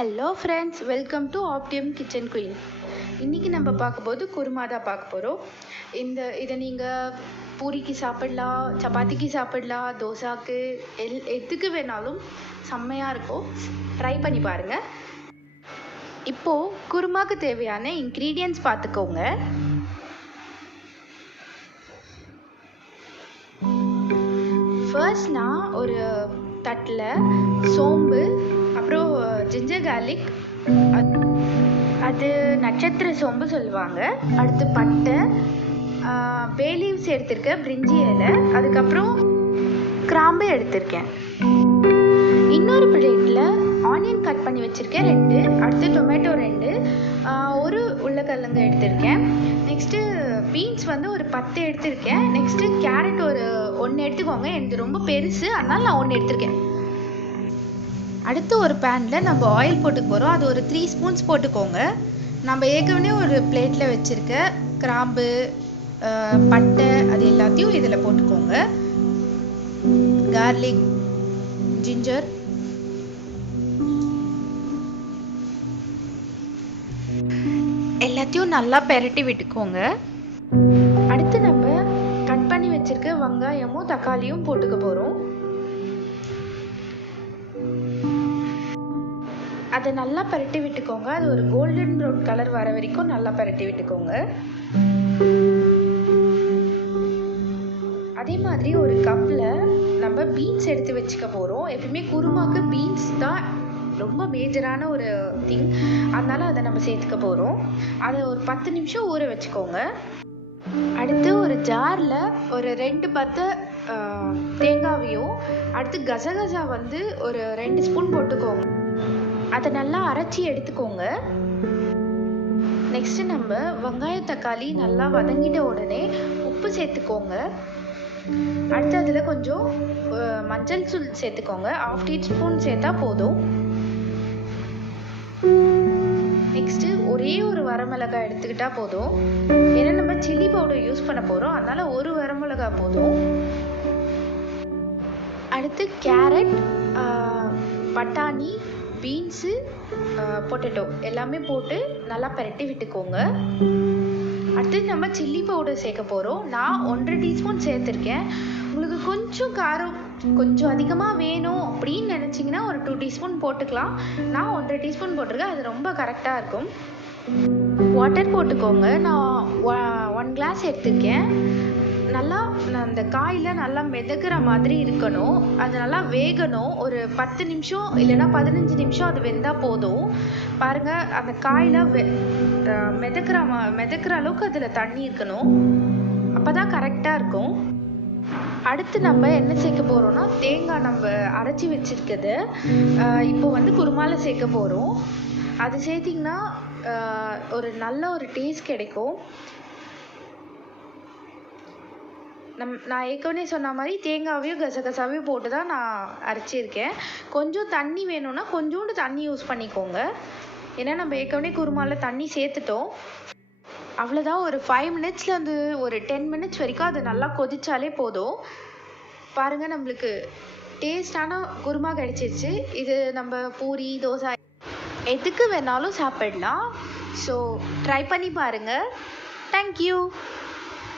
Hello friends, welcome to Optimum kitchen queen. இன்றைக்கி நம்ம பார்க்கும்போது குருமா தான் பார்க்க போகிறோம். இதை நீங்கள் பூரிக்கு சாப்பிடலாம், சப்பாத்திக்கு சாப்பிடலாம், தோசாக்கு எதுக்கு வேணாலும் செம்மையாக இருக்கும். ட்ரை பண்ணி பாருங்கள். இப்போது குருமாக்கு தேவையான இன்க்ரீடியன்ட்ஸ் பார்த்துக்கோங்க. ஃபர்ஸ்ட் நான் ஒரு தட்டில் சோம்பு, அப்புறம் ஜிஞ்சர் கார்லிக், அது நட்சத்திர சோம்பு சொல்லுவாங்க, அடுத்து பட்டை, பே லீவ்ஸ் எடுத்திருக்கேன், பிரிஞ்சி இலை, அதுக்கப்புறம் கிராம்பு எடுத்திருக்கேன். இன்னொரு பிளேட்டில் ஆனியன் கட் பண்ணி வச்சுருக்கேன் 2, அடுத்து டொமேட்டோ 2, ஒரு உருளைக்கிழங்கு எடுத்திருக்கேன். நெக்ஸ்ட்டு பீன்ஸ் ஒரு 10 எடுத்திருக்கேன். நெக்ஸ்ட்டு கேரட் ஒரு 1 எடுத்துக்கோங்க, எனக்கு ரொம்ப பெருசு அதனால் நான் 1 எடுத்திருக்கேன். அடுத்து ஒரு பேனில் நம்ம ஆயில் போட்டுக்க போகிறோம். அது ஒரு 3 ஸ்பூன்ஸ் போட்டுக்கோங்க. நம்ம ஏற்கனவே ஒரு பிளேட்டில் வச்சுருக்க கிராம்பு, பட்டை அது எல்லாத்தையும் இதில் போட்டுக்கோங்க. கார்லிக், ஜிஞ்சர், எல்லாத்தையும் நல்லா பெரட்டி விட்டுக்கோங்க. அடுத்து நம்ம கட் பண்ணி வச்சிருக்க வெங்காயமும் தக்காளியும் போட்டுக்க போகிறோம். அதை நல்லா பரட்டி விட்டுக்கோங்க. அது ஒரு கோல்டன் ப்ரௌன் கலர் வர வரைக்கும் நல்லா பரட்டி விட்டுக்கோங்க. அதே மாதிரி ஒரு கப்பில் நம்ம பீன்ஸ் எடுத்து வச்சுக்க போகிறோம். எப்பவுமே குருமாக்கு பீன்ஸ் தான் ரொம்ப மேஜரான ஒரு திங், அதனால் அதை நம்ம சேர்த்துக்க போகிறோம். அதை ஒரு 10 நிமிஷம் ஊற வச்சுக்கோங்க. அடுத்து ஒரு ஜாரில் ஒரு 2 பத்தை தேங்காவையும், அடுத்து கசகசா ஒரு 2 ஸ்பூன் போட்டுக்கோங்க. அதை நல்லா அரைச்சி எடுத்துக்கோங்க. நெக்ஸ்ட்டு நம்ம வெங்காயம் தக்காளி நல்லா வதங்கிட்ட உடனே உப்பு சேர்த்துக்கோங்க. அடுத்து அதில் கொஞ்சம் மஞ்சள் தூள் சேர்த்துக்கோங்க. 1/2 டீஸ்பூன் சேர்த்தா போதும். நெக்ஸ்ட்டு ஒரே ஒரு வரமிளகாய் எடுத்துக்கிட்டால் போதும். ஏன்னா நம்ம சில்லி பவுடர் யூஸ் பண்ண போகிறோம், அதனால் ஒரு வரமிளகாய் போதும். அடுத்து கேரட், பட்டாணி, பீன்ஸு, பொட்டேட்டோ எல்லாமே போட்டு நல்லா பரட்டி விட்டுக்கோங்க. அடுத்து நம்ம சில்லி பவுடர் சேர்க்க போகிறோம். நான் 1/2 டீஸ்பூன் சேர்த்துருக்கேன். உங்களுக்கு கொஞ்சம் காரம் கொஞ்சம் அதிகமாக வேணும் அப்படின்னு நினச்சிங்கன்னா ஒரு 2 டீஸ்பூன் போட்டுக்கலாம். நான் 1/2 டீஸ்பூன் போட்டிருக்கேன், அது ரொம்ப கரெக்டாக இருக்கும். வாட்டர் போட்டுக்கோங்க. நான் 1 கிளாஸ் எடுத்துருக்கேன். நல்லா அந்த காயில் நல்லா மிதக்கிற மாதிரி இருக்கணும், அது நல்லா வேகணும். ஒரு 10 நிமிஷம் இல்லைன்னா 15 நிமிஷம் அது வெந்தால் போதும். பாருங்கள், அந்த காயில் மிதக்கிற அளவுக்கு அதில் தண்ணி இருக்கணும், அப்போ தான் கரெக்டாக இருக்கும். அடுத்து நம்ம என்ன சேர்க்க போகிறோம்னா தேங்காய் நம்ம அரைச்சி வச்சுருக்குது இப்போ குருமால சேர்க்க போகிறோம். அது சேர்த்திங்கன்னா நல்ல ஒரு டேஸ்ட் கிடைக்கும். நான் ஏற்கனவே சொன்ன மாதிரி தேங்காவையும் கசகசாவையும் போட்டு தான் நான் அரைச்சிருக்கேன். கொஞ்சம் தண்ணி வேணும்னா கொஞ்சோண்டு தண்ணி யூஸ் பண்ணிக்கோங்க. ஏன்னா நம்ம ஏற்கனவே குருமாவில் தண்ணி சேர்த்துட்டோம். அவ்வளோதான். ஒரு 5 மினிட்ஸ்லேருந்து ஒரு 10 மினிட்ஸ் வரைக்கும் அது நல்லா கொதிச்சாலே போதும். பாருங்கள், நம்மளுக்கு டேஸ்டான குருமா கிடைச்சிருச்சு. இது நம்ம பூரி, தோசை எதுக்கு வேணாலும் சாப்பிடலாம். ஸோ ட்ரை பண்ணி பாருங்கள். தேங்க்யூ.